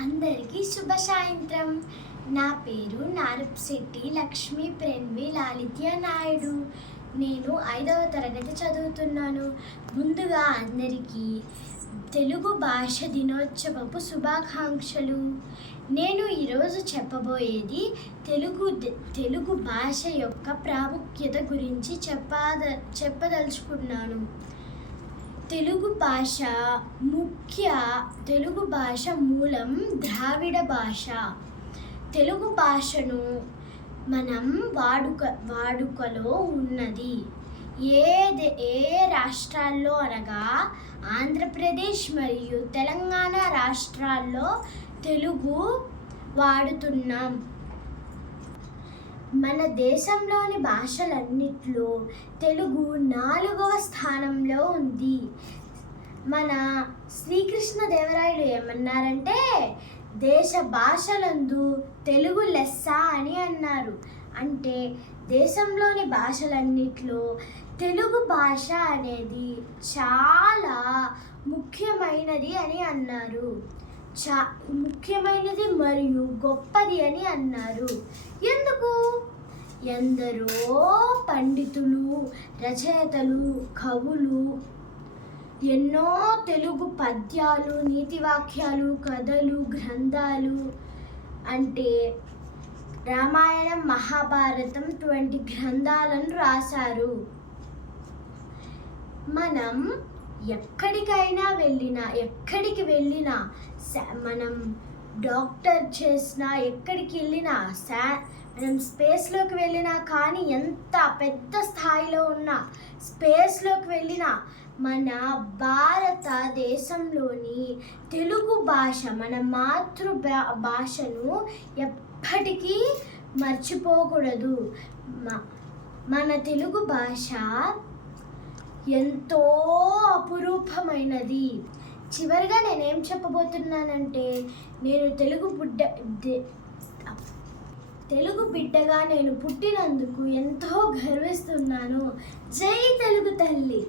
అందరికీ శుభ సాయంత్రం. నా పేరు నారప్శెట్టి లక్ష్మీ ప్రణవి లాలిత్య నాయుడు. నేను 5వ తరగతి చదువుతున్నాను. ముందుగా అందరికీ తెలుగు భాష దినోత్సవపు శుభాకాంక్షలు. నేను ఈరోజు చెప్పబోయేది తెలుగు భాష యొక్క ప్రాముఖ్యత గురించి చెప్పదలుచుకున్నాను. తెలుగు భాష మూలం ద్రావిడ భాష. తెలుగు భాషను మనం వాడుకలో ఉన్నది. ఏ రాష్ట్రాల్లో అనగా ఆంధ్రప్రదేశ్ మరియు తెలంగాణ రాష్ట్రాల్లో తెలుగు వాడుతున్నాం. మన దేశంలోని భాషలన్నిట్లో తెలుగు 4వ స్థానంలో ఉంది. మన శ్రీకృష్ణదేవరాయలు ఏమన్నారంటే, దేశ భాషలందు తెలుగు లెస్స అని అన్నారు. అంటే దేశంలోని భాషలన్నిట్లో తెలుగు భాష అనేది చాలా ముఖ్యమైనది అని అన్నారు. ముఖ్యమైనది మరియు గొప్పది అని అన్నారు. ఎందుకు? ఎందరో పండితులు, రచయితలు, కవులు ఎన్నో తెలుగు పద్యాలు, నీతివాక్యాలు, కథలు, గ్రంథాలు అంటే రామాయణం, మహాభారతం వంటి గ్రంథాలను రాశారు. మనం ఎక్కడికి వెళ్ళినా మనం డాక్టర్ చేసినా, ఎక్కడికి వెళ్ళినా, మనం స్పేస్లోకి వెళ్ళినా కానీ, ఎంత పెద్ద స్థాయిలో ఉన్నా స్పేస్లోకి వెళ్ళినా మన భారతదేశంలోని తెలుగు భాష, మన భాషను ఎప్పటికీ మర్చిపోకూడదు. మన తెలుగు భాష ఎంతో అపురూపమైనది. చివరిగా నేనేం చెప్పబోతున్నానంటే, నేను తెలుగు బిడ్డగా నేను పుట్టినందుకు ఎంతో గర్విస్తున్నాను. జై తెలుగు తల్లి.